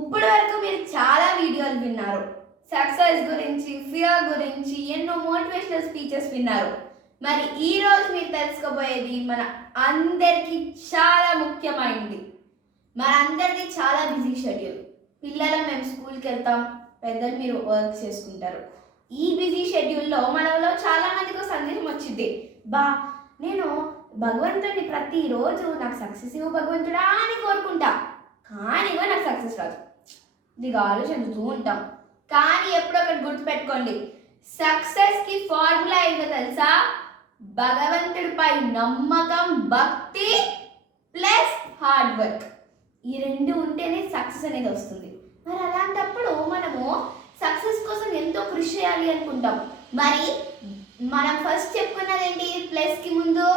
ఇప్పటి వరకు మీరు చాలా వీడియోలు విన్నారు. సక్సెస్ గురించి ఫియర్ గురించి ఎన్నో మోటివేషనల్ స్పీచెస్ విన్నారు. మరి ఈ రోజు మీరు తెలుసుకోబోయేది మన అందరికీ చాలా ముఖ్యమైనది. మన అందరిది చాలా బిజీ షెడ్యూల్ పిల్లలు మేము స్కూల్కి వెళ్తాం పెద్దలు మీరు వర్క్ చేసుకుంటారు. ఈ బిజీ షెడ్యూల్లో మనలో చాలా మందికి సందేహం సందేశం వచ్చింది. బా నేను భగవంతుడిని ప్రతిరోజు నాకు సక్సెస్ ఇవ్వు భగవంతుడా అని కోరుకుంటా. కానీ ఇవ్వ నాకు సక్సెస్ రాదు. ఇది చెందుతూ ఉంటాం. కానీ ఎప్పుడో ఒకటి గుర్తుపెట్టుకోండి. సక్సెస్కి ఫార్ములా ఏంటో తెలుసా? భగవంతుడిపై నమ్మకం భక్తి ప్లస్ హార్డ్ వర్క్. ఈ రెండు ఉంటేనే సక్సెస్ అనేది వస్తుంది. మరి అలాంటప్పుడు మనము సక్సెస్ కోసం ఎంతో కృషి చేయాలి అనుకుంటాం. మరి మనం ఫస్ట్ చెప్పుకున్నది ఏంటి ప్లస్కి ముందు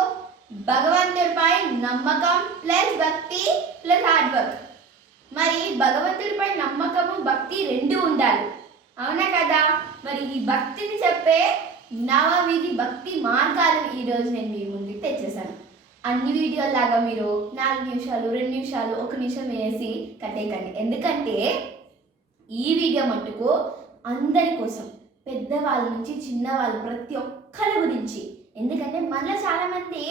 భగవంతుడిపై నమ్మకం ప్లస్ భక్తి ప్లస్ హార్డ్ వర్క్. మరి భగవంతుడిపై నమ్మకము భక్తి రెండు ఉండాలి. అవునా కదా? మరి ఈ భక్తిని చెప్పే నవవిధి భక్తి మార్గాలు ఈరోజు నేను మీ ముందుకు తెచ్చేసాను అన్ని వీడియోలాగా మీరు నాలుగు నిమిషాలు రెండు నిమిషాలు ఒక నిమిషం వేసి కట్టేయకండి. ఎందుకంటే ఈ వీడియో మట్టుకు అందరి కోసం పెద్దవాళ్ళ నుంచి చిన్నవాళ్ళు ప్రతి ఒక్కరి గురించి. ఎందుకంటే మనలో చాలామంది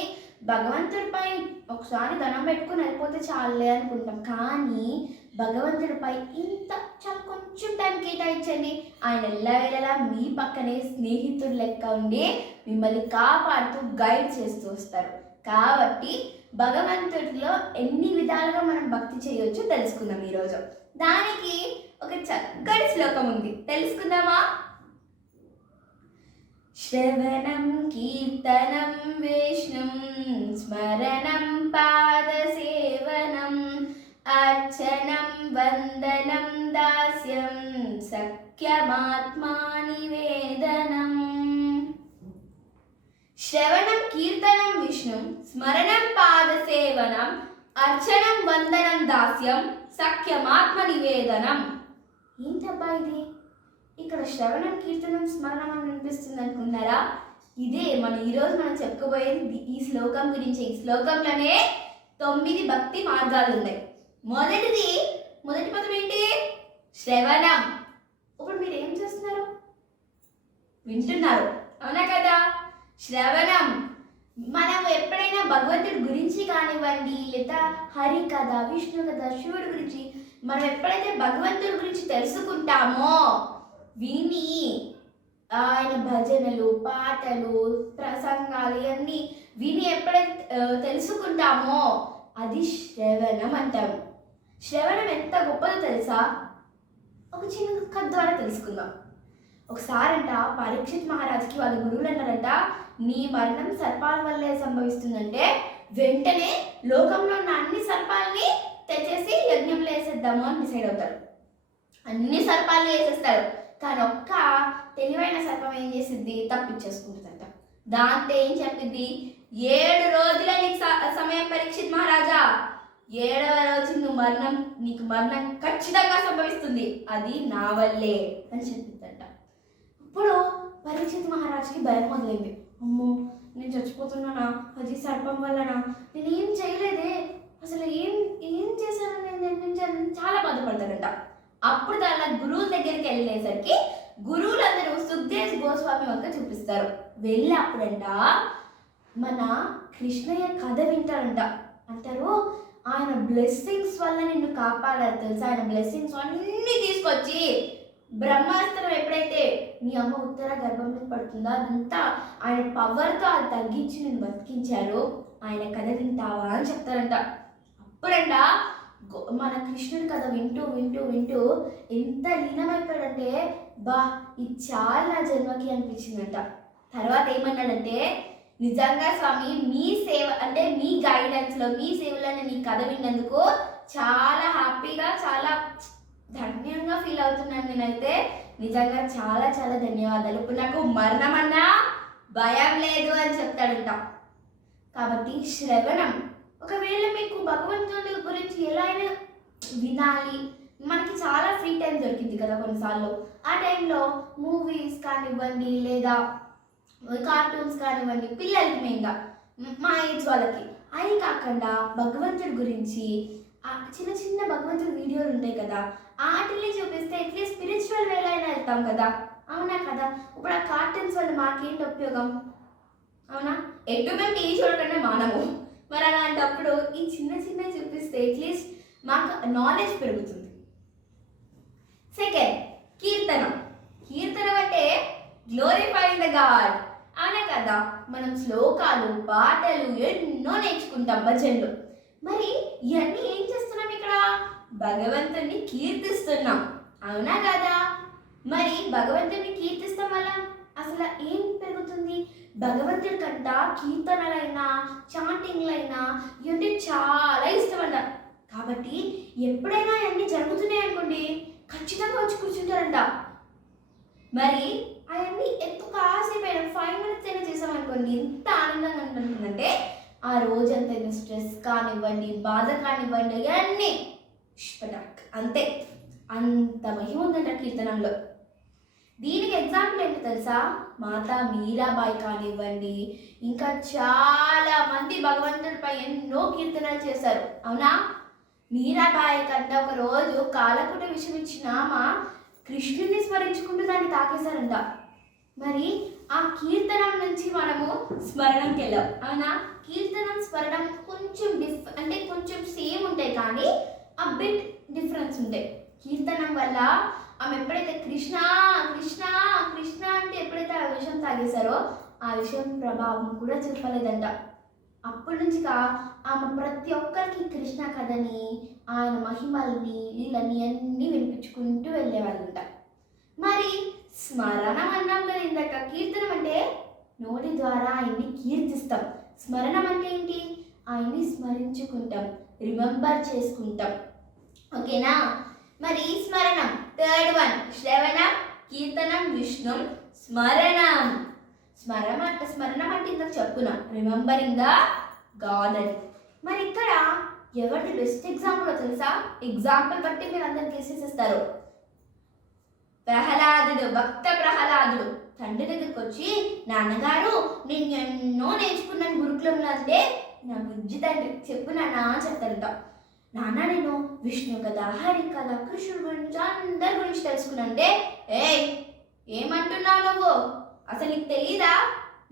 భగవంతుడిపై ఒకసారి ధనం పెట్టుకుని వెళ్ళిపోతే చాలే అనుకుంటాం. కానీ భగవంతుడిపై ఇంత చాలా కొంచెం టైం కేటాయించండి. ఆయన ఎలా ఎల్లవేళలా మీ పక్కనే స్నేహితుడు లెక్క ఉండి మిమ్మల్ని కాపాడుతూ గైడ్ చేస్తూ వస్తారు. కాబట్టి భగవంతుడిలో ఎన్ని విధాలుగా మనం భక్తి చేయొచ్చు తెలుసుకుందాం ఈరోజు. దానికి ఒక చక్కటి శ్లోకం ఉంది. తెలుసుకుందామా? శ్రవణం కీర్తనం విష్ణుం స్మరణం పాదసేవనం అర్చనం వందనం దాస్యం సఖ్యమాత్మా నివేదనం శ్రవణం కీర్తనం విష్ణుం స్మరణం పాదసేవనం అర్చనం వందనం దాస్యం సఖ్యమాత్మ నివేదనం ఏంటబ్బా ఇది? ఇక్కడ శ్రవణం కీర్తనం స్మరణం అని వినిపిస్తుంది అనుకున్నారా ఇదే మన ఈరోజు మనం చెప్పుకోబోయేది ఈ శ్లోకం గురించి. ఈ శ్లోకంలోనే తొమ్మిది భక్తి మార్గాలు ఉన్నాయి. మొదటిది మొదటి పదం ఏంటి? శ్రవణం. ఇప్పుడు మీరు ఏం చేస్తున్నారు? వింటున్నారు. అవునా కదా? శ్రవణం. మనం ఎప్పుడైనా భగవంతుడి గురించి కానివ్వండి లేదా హరి కథ విష్ణు కథ శివుడి గురించి మనం ఎప్పుడైతే భగవంతుడి గురించి తెలుసుకుంటామో విని ఆయన భజనలు పాటలు ప్రసంగాలు ఇవన్నీ విని ఎప్పుడైతే తెలుసుకుంటామో? అది శ్రవణం అంటాము శ్రవణం ఎంత గొప్పదో తెలుసా? ఒక చిన్న కథ ద్వారా తెలుసుకుందాం. ఒకసారంట పరీక్షిత్ మహారాజుకి వాళ్ళ గురువులు అన్నారంట నీ మరణం సర్పాల వల్లే సంభవిస్తుందంటే వెంటనే లోకంలో ఉన్న అన్ని సర్పాలని తెచ్చేసి యజ్ఞంలో వేసేద్దాము అని డిసైడ్ అవుతారు. అన్ని సర్పాలు వేసేస్తారు. కానీ ఒక్క తెలివైన సర్పం ఏం చేసిద్ది? తప్పించేసుకుంటుందంట. దాంతో ఏం చెప్పింది ఏడు రోజుల నీకు స- సమయం పరీక్షిత్ మహారాజా. ఏడవ రోజు నువ్వు మరణం నీకు మరణం ఖచ్చితంగా సంభవిస్తుంది. అది నా వల్లే అని చెప్పిందంట ఇప్పుడు పరీక్షిత్ మహారాజుకి భయం మొదలైంది. అమ్మో నేను చచ్చిపోతున్నానా? అది సర్పం వల్లనా? నేను ఏం చేయలేదే? అసలు ఏం ఏం చేశాను నేను నేను చాలా బాధపడతానంట. అప్పుడు దాని గురువుల దగ్గరికి వెళ్ళేసరికి గురువులందరూ సుఖదేవ్ గోస్వామి వంక చూపిస్తారు. వెళ్ళి అప్పుడంట మన కృష్ణయ్య కథ వింటారంట అంటారు ఆయన బ్లెస్సింగ్స్ వల్ల నిన్ను కాపాడారు తెలుసా? ఆయన బ్లెస్సింగ్స్ అన్నీ తీసుకొచ్చి బ్రహ్మాస్త్రం ఎప్పుడైతే మీ అమ్మ ఉత్తర గర్భంలో పడుతుందో అదంతా ఆయన పవర్తో అది తగ్గించి నేను బతికించారు. ఆయన కథ వింటావా అని చెప్తారంట. అప్పుడంట మన కృష్ణుడి కథ వింటూ వింటూ వింటూ ఎంత లీనమైపోయాడంటే బా ఇది చాలా నా జన్మకి అనిపించిందంట. తర్వాత ఏమన్నాడంటే నిజంగా స్వామి మీ సేవ అంటే మీ గైడెన్స్లో మీ సేవలో నేను ఈ కథ విన్నందుకు చాలా హ్యాపీగా చాలా ధన్యంగా ఫీల్ అవుతున్నాను నేనైతే. నిజంగా చాలా చాలా ధన్యవాదాలు. ఇప్పుడు నాకు మరణమన్నా భయం లేదు అని చెప్తాడంట. కాబట్టి శ్రవణం ఒకవేళ మీకు భగవంతుడి గురించి ఎలా అయినా వినాలి. మనకి చాలా ఫ్రీ టైం దొరికింది కదా కొన్నిసార్లు. ఆ టైంలో మూవీస్ కానివ్వండి లేదా కార్టూన్స్ కానివ్వండి పిల్లలకి మెయిన్గా మా ఏజ్ వాళ్ళకి. అది కాకుండా భగవంతుడి గురించి ఆ చిన్న చిన్న భగవంతుడి వీడియోలు ఉంటాయి కదా వాటిని చూపిస్తే అట్లీస్ట్ స్పిరిచువల్ వేలో అయినా వెళ్తాం కదా. అవునా కదా? ఇప్పుడు ఆ కార్టూన్స్ వల్ల మాకేంటి ఉపయోగం? అవునా? ఎటు మేము టీవీ చూడకుండా మానము. మరి అలాంటప్పుడు ఈ చిన్న చిన్న చూపిస్తే అట్లీస్ట్ మాకు నాలెడ్జ్ పెరుగుతుంది. సెకండ్ కీర్తనం. కీర్తనం అంటే గ్లోరిఫైయింగ్ ద గాడ్ అనే కదా. మనం శ్లోకాలు పాటలు ఎన్నో నేర్చుకుంటాం భజనలు. మరి ఇవన్నీ ఏం చేస్తున్నాం ఇక్కడ? భగవంతుని కీర్తిస్తున్నాం. అవునా కదా? మరి భగవంతుని కీర్తిస్తాం వల్ల అసలు ఏం పెరుగుతుంది? భగవంతుడి కంట కీర్తనలైనా చాంటింగ్లైనా ఇవన్నీ చాలా ఇష్టం అంట కాబట్టి ఎప్పుడైనా అవన్నీ జరుగుతున్నాయి అనుకోండి ఖచ్చితంగా వచ్చి కూర్చుంటారంట. మరి అవన్నీ ఎక్కువ కాసేపు అయినా ఫైవ్ మినిట్స్ అయినా చేసామనుకోండి ఎంత ఆనందంగా ఉంటుందంటే ఆ రోజంతా స్ట్రెస్ కానివ్వండి బాధ కానివ్వండి అన్నీ అంతే. అంత మహిమ ఉందంట కీర్తనంలో. దీనికి ఎగ్జాంపుల్ ఏంటి తెలుసా? మాతా మీరాబాయి కానివ్వండి ఇంకా చాలా మంది భగవంతుడిపై ఎన్నో కీర్తనలు చేశారు. అవునా? మీరాబాయి కంటే ఒక రోజు కాలకుట విషయం ఇచ్చిన మా కృష్ణుని స్మరించుకుంటూ దాన్ని తాకేశారంట. మరి ఆ కీర్తనం నుంచి మనము స్మరణంకి వెళ్ళాం. అవునా? కీర్తనం స్మరణం కొంచెం డిఫ్ అంటే కొంచెం సేమ్ ఉంటాయి కానీ ఆ బిట్ డిఫరెన్స్ ఉంటాయి. కీర్తనం వల్ల ఆమె ఎప్పుడైతే కృష్ణ కృష్ణ కృష్ణ అంటే ఎప్పుడైతే ఆ విషయం తాగేశారో ఆ విషయం ప్రభావం కూడా చెప్పలేదంట అప్పటి నుంచి ఆమె ప్రతి ఒక్కరికి కృష్ణ కథని ఆయన మహిమల్ని వీళ్ళని అన్నీ వినిపించుకుంటూ వెళ్ళేవాళ్ళంట. మరి స్మరణం అన్నాం కదా ఇందాక కీర్తనం అంటే నోటి ద్వారా ఆయన్ని కీర్తిస్తాం. స్మరణం అంటే ఏంటి? ఆయన్ని స్మరించుకుంటాం రిమెంబర్ చేసుకుంటాం. ఓకేనా? మరి స్మరణం. థర్డ్ వన్ శ్రవణం కీర్తనం విష్ణు స్మరణం. స్మరణ స్మరణం అంటే ఇంత చెప్పుకున్నాం. రిమెంబరింగ్ ద గాడ్ అని మరి ఇక్కడ ఎవరిది బెస్ట్ ఎగ్జాంపుల్ తెలుసా? ఎగ్జాంపుల్ బట్టి మీరు అందరు కేసేసేస్తారు ప్రహ్లాదుడు భక్త ప్రహ్లాదుడు. తండ్రి దగ్గరికి వచ్చి నాన్నగారు నేను ఎన్నో నేర్చుకున్నాను గురుకులంలో అంటే నా బుజ్జి తండ్రి. చెప్పు నాన్న అని చెప్తారంట. నాన్న నేను విష్ణు కదా హరి కదా కృష్ణుడు గురించి అందరి గురించి తెలుసుకున్నాను అంటే ఏయ్ ఏమంటున్నావు నువ్వు? అసలు నీకు తెలీదా?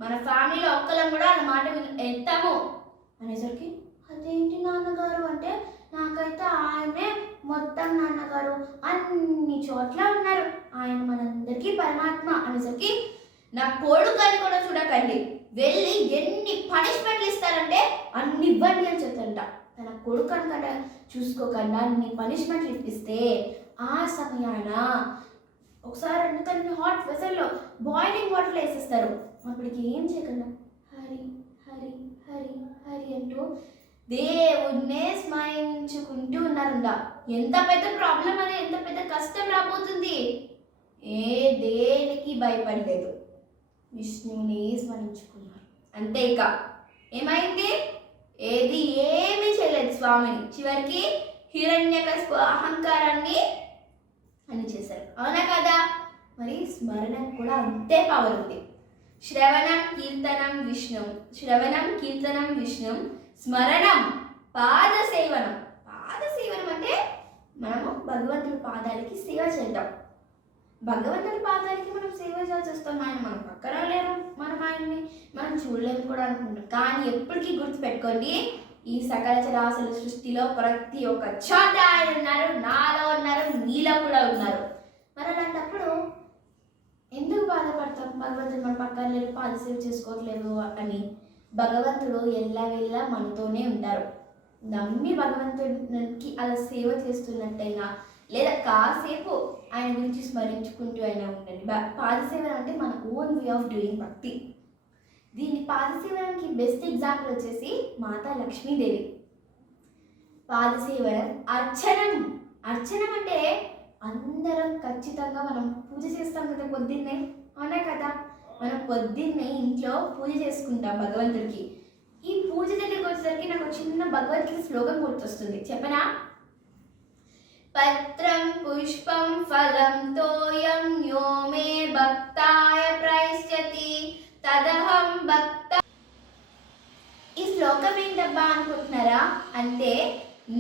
మన ఫ్యామిలీలో ఒక్కలం కూడా అన్నమాట మాట ఎత్తాము. అనేసరికి అదేంటి నాన్నగారు? అంటే నాకైతే ఆయనే మొత్తం నాన్నగారు. అన్ని చోట్ల ఉన్నారు. ఆయన మనందరికీ పరమాత్మ. అనేసరికి నా కొడుకని కూడా చూడకండి. వెళ్ళి ఎన్ని పనిష్మెంట్లు ఇస్తారంటే అన్ని ఇవ్వండి అని చెప్తుంటా తన కొడుకు అనమాట చూసుకోకుండా నీ పనిష్మెంట్ ఇప్పిస్తే ఆ సమయాన ఒకసారి అంటే తనని హాట్ వెసల్లో బాయిలింగ్ వాటర్లో వేసేస్తారు. అప్పటికి ఏం చేయకుండా హరి హరి హరి హరి అంటూ దేవుణ్ణే స్మరించుకుంటూ ఉన్నారంట. ఎంత పెద్ద ప్రాబ్లం అని ఎంత పెద్ద కష్టం రాబోతుంది? ఏ దేనికి భయపడలేదు. విష్ణువుని స్మరించుకున్నారు. అంతే ఇక. ఏమైంది? ఏది ఏమీ చేయలేదు స్వామిని చివరికి హిరణ్యకశిపు అహంకారాన్ని అని చేశారు. అవునా కదా? మరి స్మరణం కూడా అంతే పవర్ ఉంది. శ్రవణం కీర్తనం విష్ణు. శ్రవణం కీర్తనం విష్ణు. స్మరణం పాద సేవనం పాద సేవనం అంటే మనము భగవంతుడి పాదాలకి సేవ చేద్దాం. భగవంతుడి పాదాలకి మనం సేవ చేయాల్సి వస్తాం ఆయన మన పక్కన లేరు. మనం ఆయన్ని మనం చూడలేము కూడా అనుకుంటాం. కానీ ఎప్పటికీ గుర్తుపెట్టుకోండి ఈ సకల చరాచర సృష్టిలో ప్రతి ఒక్క చోట ఆయన ఉన్నారు. నాలో ఉన్నారు. నీలో కూడా ఉన్నారు. మరి అలాంటప్పుడు ఎందుకు బాధపడతాం? భగవంతుడు మన పక్కన లేరు. పాదసేవ చేసుకోవట్లేదు అని భగవంతుడు ఎల్లవెల్లా మనతోనే ఉంటారు. నమ్మి భగవంతుడికి అలా సేవ చేస్తున్నట్టయినా లేదా కాసేపు ఆయన గురించి స్మరించుకుంటూ అయినా ఉండండి. బ- అంటే మన ఓన్ వే ఆఫ్ డూయింగ్ భక్తి. దీని పాదసేవనానికి బెస్ట్ ఎగ్జాంపుల్ వచ్చేసి మాతా లక్ష్మీదేవి. పాదసేవనం అర్చనం. అర్చనం అంటే అందరం ఖచ్చితంగా మనం పూజ చేస్తాం కదా పొద్దున్నే. అవునా కదా? మనం పొద్దున్నే ఇంట్లో పూజ చేసుకుంటాం భగవంతుడికి. ఈ పూజ దగ్గరికి వచ్చేసరికి నాకు చిన్న భగవద్గీత శ్లోకం గుర్తొస్తుంది. చెప్పనా? పత్రం పుష్పం ఫలం తోయం న్యోమే భక్తాయ ప్రయస్యతి తదహం భక్త ఈ శ్లోకం ఏంటబ్బా అనుకుంటున్నారా? అంటే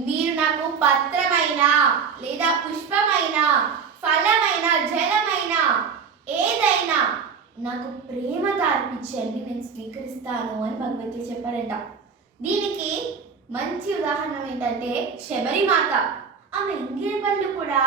మీరు నాకు పత్రమైనా లేదా పుష్పమైనా ఫలమైనా జలమైనా ఏదైనా నాకు ప్రేమ అర్పించండి నేను స్వీకరిస్తాను అని భగవంతుడు చెప్పాడంట. దీనికి మంచి ఉదాహరణ ఏంటంటే శబరిమాత. ఆమె ఇంగిలి కూడా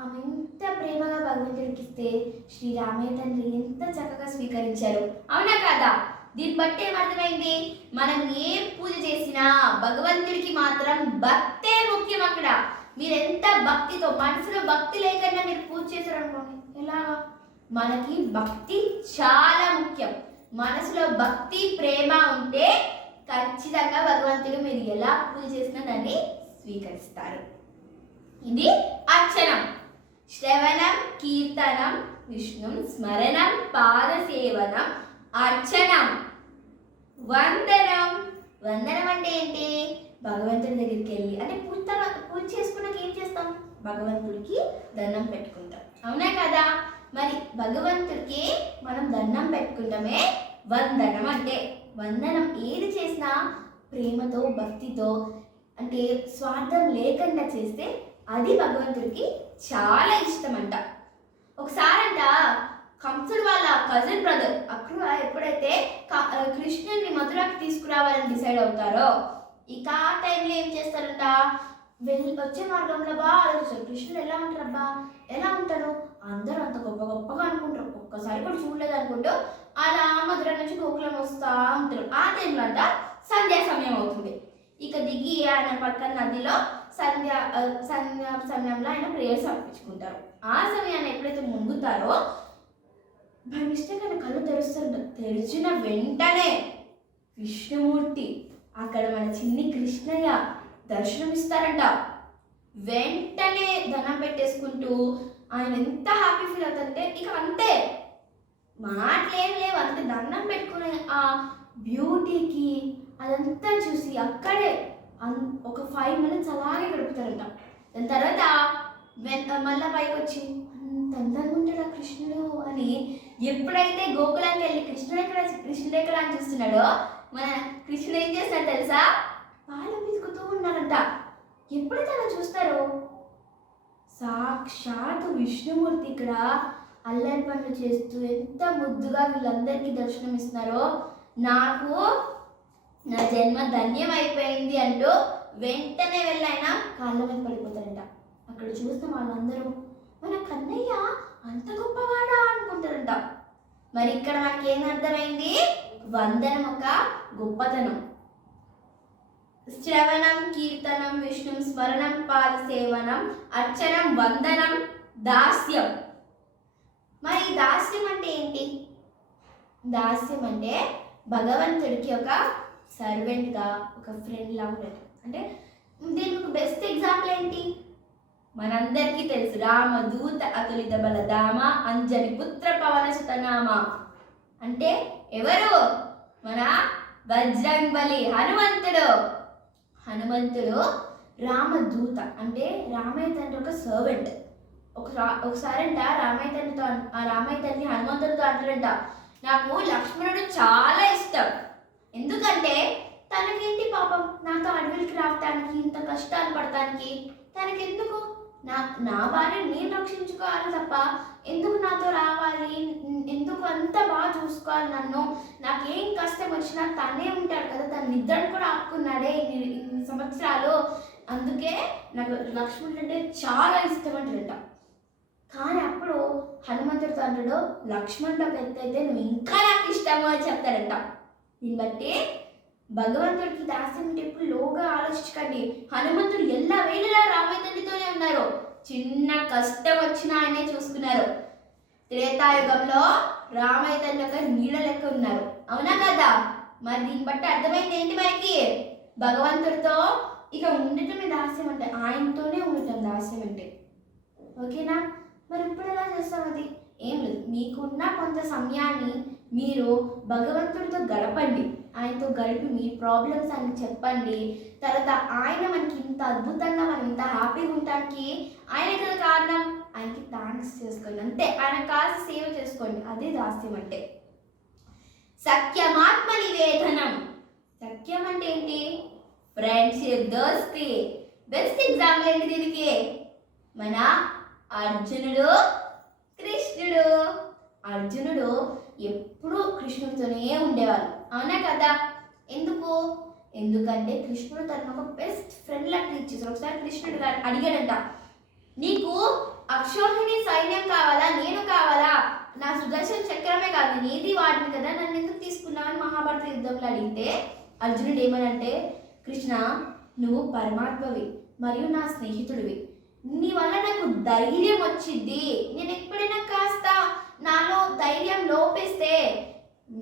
ఆమె ఎంత ప్రేమగా భగవంతుడికి ఇస్తే శ్రీరామయ్య తండ్రి ఎంత చక్కగా స్వీకరించారు. అవునా కాదా? దీన్ని బట్టి ఏమర్థమైంది మనం ఏ పూజ చేసినా భగవంతుడికి మాత్రం భక్తే ముఖ్యం అక్కడ. మీరెంత భక్తితో మనసులో భక్తి లేకుండా మీరు పూజ చేశారు అనుకోండి ఎలాగా మనకి భక్తి చాలా ముఖ్యం. మనసులో భక్తి ప్రేమ ఉంటే ఖచ్చితంగా భగవంతుడు మీరు ఎలా పూజ చేసినా దాన్ని స్వీకరిస్తారు. ఇది అర్చనం. శ్రవణం కీర్తనం విష్ణు స్మరణం పాదసేవనం అర్చనం. వందనం. వందనం అంటే ఏంటి? భగవంతుడి దగ్గరికి వెళ్ళి అంటే పూజ తర్వాత పూజ చేసుకున్నాక ఏం చేస్తాం? భగవంతుడికి దండం పెట్టుకుంటాం. అవునా కదా? మరి భగవంతుడికి మనం దండం పెట్టుకుంటామే వందనం అంటే. వందనం ఏది చేసినా ప్రేమతో భక్తితో అంటే స్వార్థం లేకుండా చేస్తే అది భగవంతుడికి చాలా ఇష్టం అంట ఒకసారంట కంసుడు వాళ్ళ కజిన్ బ్రదర్ అక్రూర ఎప్పుడైతే కృష్ణుడిని మధురాకి తీసుకురావాలని డిసైడ్ అవుతారో ఇక ఆ టైంలో ఏం చేస్తారంట? వెళ్ళి వచ్చే మార్గంలో బాగా ఆలోచిస్తారు. కృష్ణుడు ఎలా ఉంటారబ్బా ఎలా ఉంటాడు? అందరూ అంత గొప్ప గొప్పగా అనుకుంటారు. ఒక్కసారి కూడా చూడలేదు అనుకుంటూ అలా మధుర నుంచి గోకులం వస్తూ ఉంటారు. ఆ టైంలో అంట సంధ్యా సమయం అవుతుంది. ఇక దిగి ఆయన పక్కన నదిలో సంధ్య సంధ్య సమయంలో ఆయన ప్రేయర్స్ అర్పించుకుంటారు. ఆ సమయాన్ని ఎప్పుడైతే మునుగుతారో బై మిస్టేక్ ఆయన కళ్ళు తెరుస్తుంట తెరిచిన వెంటనే విష్ణుమూర్తి అక్కడ మన చిన్ని కృష్ణయ్య దర్శనమిస్తారంట. వెంటనే ధనం పెట్టేసుకుంటూ ఆయన ఎంత హ్యాపీ ఫీల్ అవుతారంటే ఇక అంతే. మాటలేం లేవు అంతే దండం పెట్టుకునే ఆ బ్యూటీకి అదంతా చూసి అక్కడే ఒక ఫైవ్ మినిట్స్ అలాగే గడుపుతారంట. దాని తర్వాత వెన్- మళ్ళా పైకి వచ్చి అంత అందంగా ఉంటాడా కృష్ణుడు? అని ఎప్పుడైతే గోకులానికి వెళ్ళి కృష్ణుడు ఎక్కడ కృష్ణుడు ఎక్కడ అని చూస్తున్నాడో మన కృష్ణుడు ఏం చేస్తాడు తెలుసా? పాలు పిసుకుతూ ఉన్నారంట ఎప్పుడైతే అలా చూస్తారో సాక్షాత్ విష్ణుమూర్తి ఇక్కడ అల్లరి పనులు చేస్తూ ఎంత ముద్దుగా వీళ్ళందరికీ దర్శనం ఇస్తున్నారో నాకు నా జన్మ ధన్యం అయిపోయింది అంటూ వెంటనే వెళ్ళైనా కాళ్ళ మీద పడిపోతారంట అక్కడ చూస్తే వాళ్ళందరూ మన కన్నయ్య అంత గొప్పవాడా? అనుకుంటారంట. మరి ఇక్కడ మనకి ఏం అర్థమైంది? వందనం ఒక గొప్పతనం. శ్రవణం కీర్తనం విష్ణు స్మరణం పాద సేవనం అర్చనం వందనం దాస్యం. మరి దాస్యం అంటే ఏంటి? దాస్యం అంటే భగవంతుడికి ఒక సర్వెంట్గా ఒక ఫ్రెండ్లా ఉండటం అంటే దీనికి ఒక బెస్ట్ ఎగ్జాంపుల్ ఏంటి? మనందరికీ తెలుసు రామ దూత అతులిత బల దామ అంజని పుత్ర పవన సుతనామ అంటే ఎవరు? మన బజ్రంగ్ బలి హనుమంతుడు. హనుమంతుడు రామదూత. అంటే రామయ్య తండ్రి ఒక సర్వెంట్ ఒక ఒకసారంట రామయ్య తండ్రితో ఆ రామయ్య తండ్రి హనుమంతుడితో అంటాడంట నాకు లక్ష్మణుడు చాలా ఇష్టం. ఎందుకంటే తనకేంటి పాపం? నాతో అడవికి రావటానికి ఇంత కష్టాలు పడటానికి తనకెందుకు? నా నా భార్య నేను రక్షించుకోవాలి తప్ప ఎందుకు నాతో రావాలి? ఎందుకు అంత బాగా చూసుకోవాలి నన్ను? నాకేం కష్టం వచ్చినా తనే ఉంటాడు కదా తన నిద్రను కూడా ఆపుకున్నాడే ఇన్ని సంవత్సరాలు. అందుకే నాకు లక్ష్మణుడు అంటే చాలా ఇష్టం అంటాడంట కానీ అప్పుడు హనుమంతుడు తండ్రుడు లక్ష్మణుడు ఒక ఎత్తు అయితే నువ్వు ఇంకా నాకు ఇష్టము అని చెప్తాడంట. దీన్ని బట్టి భగవంతుడికి దాస్యం అంటే ఎప్పుడు లోగా ఆలోచించకండి. హనుమంతుడు ఎలా వేళలా రామయ్య తండ్రితోనే ఉన్నారు. చిన్న కష్టం వచ్చినా ఆయనే చూసుకున్నారు. త్రేతాయుగంలో రామయ్య తండ్రి ఒక నీళ్ళ లెక్క ఉన్నారు. అవునా కదా? మరి దీన్ని బట్టి అర్థమైంది ఏంటి మనకి? భగవంతుడితో ఇక ఉండటమే దాస్యం అంటే ఆయనతోనే ఉండటం దాస్యం అంటే. ఓకేనా? మరి ఇప్పుడు ఎలా చేస్తాం అది? ఏం లేదు. మీకున్న కొంత సమయాన్ని మీరు భగవంతుడితో గడపండి. ఆయనతో గడిపి మీ ప్రాబ్లమ్స్ అని చెప్పండి. తర్వాత ఆయన మనకి ఇంత అద్భుతంగా మనం ఇంత హ్యాపీగా ఉండటానికి ఆయన కదా కారణం. ఆయనకి థ్యాంక్స్ చేసుకోండి. అంతే. ఆయన కాసి సేవ చేసుకోండి. అదే దాస్యం అంటే. సత్యమాత్మ నివేదనం. సత్యం అంటే ఏంటి? ఫ్రెండ్షిప్ దోస్తి. బెస్ట్ ఎగ్జాంపుల్ ఏంటి దీనికి? మన అర్జునుడు కృష్ణుడు. అర్జునుడు ఎప్పుడూ కృష్ణుడితోనే ఉండేవారు. అవునా కదా? ఎందుకు? ఎందుకంటే కృష్ణుడు తనను ఒక బెస్ట్ ఫ్రెండ్ లా ట్రీట్ చేశారు ఒకసారి కృష్ణుడు గారు అడిగాడంట నీకు అక్షోహిణి సైన్యం కావాలా? నేను కావాలా? నా సుదర్శన చక్రమే కాదు నీది వాడిని కదా? నన్ను ఎందుకు తీసుకున్నావని మహాభారత యుద్ధంలో అడిగితే అర్జునుడు ఏమనంటే కృష్ణ నువ్వు పరమాత్మవి మరియు నా స్నేహితుడివి. నీ వల్ల నాకు ధైర్యం వచ్చింది. నేను ఎప్పుడైనా కాస్త నాలో ధైర్యం లోపిస్తే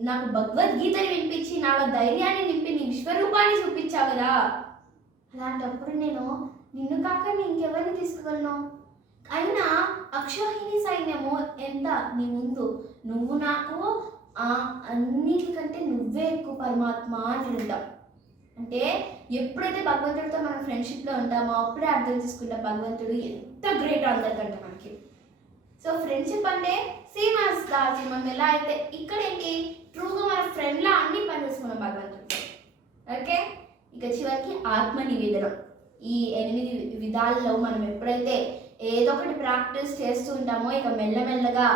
నాకు భగవద్గీతని వినిపించి నాలో ధైర్యాన్ని నింపి నీ విశ్వరూపాన్ని చూపించావు కదా. అలాంటప్పుడు నేను నిన్ను కాక నేను ఇంకెవరిని తీసుకువెళ్ళను అయినా అక్షోహిణి సైన్యము ఎంత నీ ముందు? నువ్వు నాకు ఆ అన్నిటికంటే నువ్వే ఎక్కువ పరమాత్మ అని ఉంటావు అంటే ఎప్పుడైతే భగవంతుడితో మనం ఫ్రెండ్షిప్లో ఉంటామో అప్పుడే అర్థం చేసుకుంటాం భగవంతుడు ఎంత గ్రేట్ అందరికంటే మనకి. సో ఫ్రెండ్షిప్ అంటే సేమ్ యాజ్ దాచి మనం ఎలా అయితే ఇక్కడ ఏంటి ట్రూగా మన ఫ్రెండ్లా అన్ని పని చేసుకున్నాం భగవంతుడితో ఓకే ఇక చివరికి ఆత్మ నివేదనం ఈ ఎనిమిది విధాల్లో మనం ఎప్పుడైతే ఏదో ఒకటి ప్రాక్టీస్ చేస్తూ ఉంటామో ఇక మెల్లమెల్లగా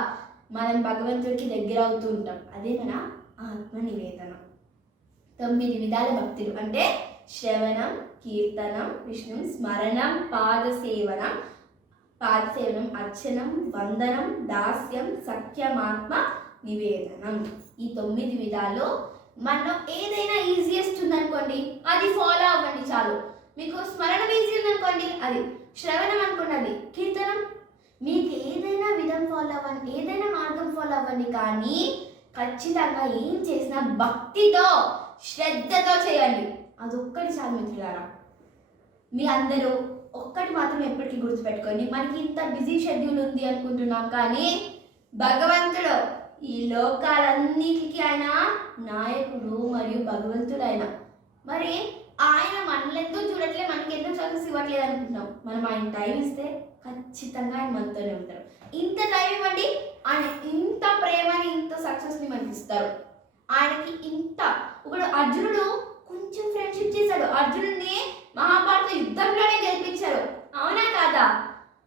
మనం భగవంతుడికి దగ్గర అవుతూ ఉంటాం. అదే మన ఆత్మ నివేదనం తొమ్మిది విధాల భక్తులు. అంటే శ్రవణం కీర్తనం విష్ణు స్మరణం పాదసేవనం పాదసేవనం అర్చనం వందనం దాస్యం సఖ్యమాత్మ నివేదనం. ఈ తొమ్మిది విధాలు మనం ఏదైనా ఈజియెస్ట్ ఉందనుకోండి అది ఫాలో అవ్వండి చాలు. మీకు స్మరణం ఈజీ ఉందనుకోండి అది శ్రవణం అనుకున్నది కీర్తనం. మీకు ఏదైనా విధం ఫాలో అవ్వండి ఏదైనా మార్గం ఫాలో అవ్వండి కానీ ఖచ్చితంగా ఏం చేసినా భక్తితో శ్రద్ధతో చేయండి. అది చాలు మిత్రులారా. మీ అందరూ ఒక్కటి మాత్రం ఎప్పటికీ గుర్తుపెట్టుకోండి. మనకి ఇంత బిజీ షెడ్యూల్ ఉంది అనుకుంటున్నాం కానీ భగవంతుడు ఈ లోకాలన్నిటికీ ఆయన నాయకుడు మరియు భగవంతుడు ఆయన మరి ఆయన మనలెందుకు చూడట్లే మనకి ఎందుకు సక్సెస్ ఇవ్వట్లేదు అనుకుంటున్నాం. మనం ఆయన టైం ఇస్తే ఖచ్చితంగా ఆయన మనతోనే ఉంటారు. ఇంత టైం ఇవ్వండి ఆయన ఇంత ప్రేమని ఇంత సక్సెస్ని మనకి ఇస్తారు. ఆయనకి ఇంత ఇప్పుడు అర్జునుడు కొంచెం ఫ్రెండ్షిప్ చేశాడు. అర్జునుడిని మహాభారత యుద్ధంలోనే గెలిపించారు అవునా కాదా?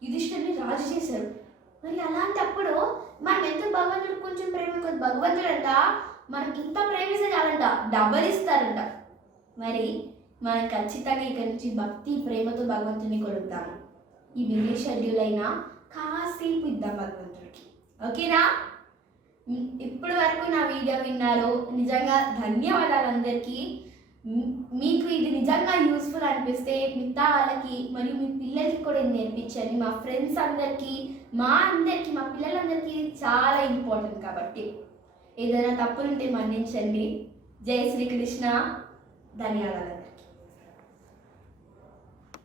యుధిష్ఠుడిని రాజు చేశారు మరి అలాంటప్పుడు మనం ఎంత భగవంతుడు కొంచెం ప్రేమ భగవంతుడు అంట మనకి ఇంత ప్రేమిస్తే చాలంట. డబల్ ఇస్తారంట. మరి మనం ఖచ్చితంగా ఇక్కడి నుంచి భక్తి ప్రేమతో భగవంతుని కొడుతాము ఈ బిజీ షెడ్యూల్ అయినా కాసేపు ఇద్దాం భగవంతుడికి. ఓకేనా? ఇప్పటి వరకు నా వీడియో విన్నారు. నిజంగా ధన్యవాదాలు అందరికీ. మీకు ఇది నిజంగా యూస్ఫుల్ అనిపిస్తే మిగతా వాళ్ళకి మరియు మీ పిల్లలకి కూడా ఇది నేర్పించండి. మా ఫ్రెండ్స్ అందరికీ మా అందరికీ మా పిల్లలందరికీ ఇది చాలా ఇంపార్టెంట్ కాబట్టి. ఏదైనా తప్పులుంటే మన్నించండి. జై శ్రీకృష్ణ ధన్యవాదాలు.